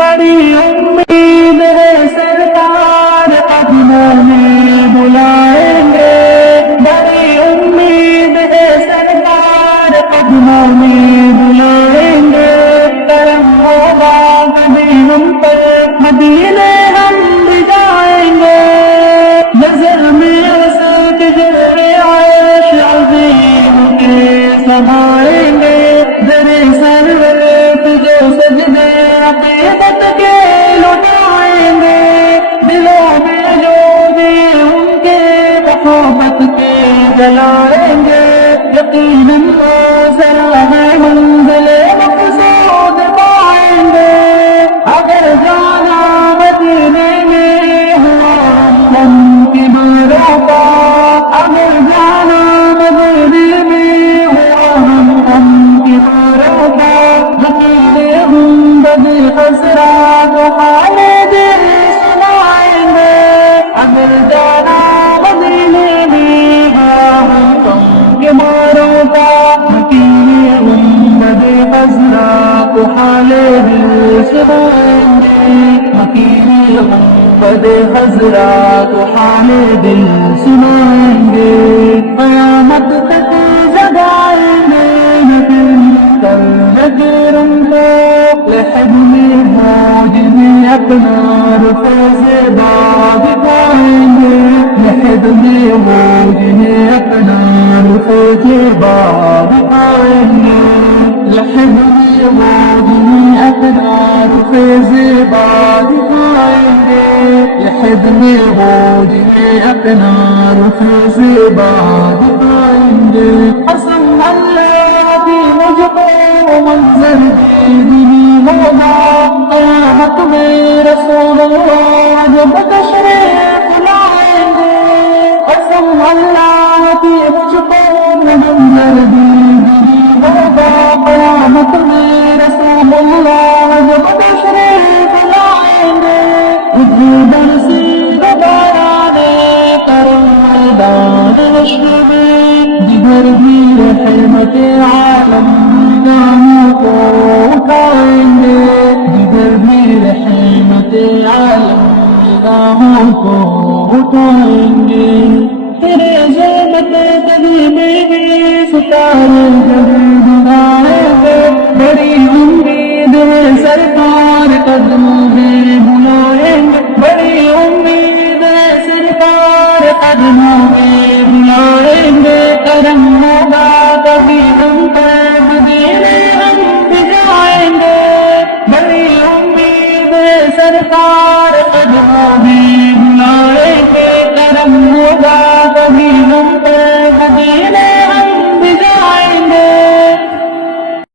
بڑی امید ہے سرکار قدموں میں بلائیں گے، بڑی امید ہے سرکار قدموں میں بلائیں گے، کرم ہوگا کبھی ہم پر مدینے ہم بھی جائیں گے، نظر میں اسد جو عیش عظیم کے سمائیں گے، در سرورت جو سجدے عقیدت کے لٹائیں گے، دلوں میں جو دیے ان کے محبت کے جلائیں گے، یقیناً ذرا ہے منزل مقصود پائیں گے، اگر جانا مدینے میں ہوا ہم کی ماروں کا، اگر جانا مدینے میں ہوا ہم کی ماروں کا، لکیریں ہم بدی حسرات حال دل سنائیں گے، اگر جانا مدینے میں ہوا ہم کے ماروں کا، لکیریں ہم بدی حسرات حال دل سنائیں گے، لکیریں ہم بدی حسرات حال دل سنائیں گے، قیامت تک جگائیں گے کر نظر کو، لحد موج میں اپنا رفع باد دکھائیں گے، لحد موج میں اپنا رفع باد دکھائیں گے، لحد موج میں اپنا رفع باد دکھائیں گے، لحد موج میں اپنا رفع باد دکھائیں گے، قسم اللہ کی مجھ کو منظر دیدنی ہوگا، قیامت میں رسول اللہ جب تشریف لائیں گے، قسم اللہ کی مجھ کو منظر دیدنی ہوگا، قیامت میں رسول اللہ جب تشریف لائیں گے، اتنی برسی باران کرم میدان حشر میں، جدھر بھی رحمت عالم ناموں کو اٹھائیں گے، جدھر بھی رحمت عالم ناموں کو اٹھائیں گے، تیرے زحمت قدیمی میں ستارے جب بنائیں گے، بڑی امید ہے سرکار قدموں میں بلائیں گے، بڑی امید ہے سرکار قدموں میں بلائیں گے، کرم ہوگا کبھی ہم پر مدینے ہم بھی جائیں گے، بڑی امید ہے سرکار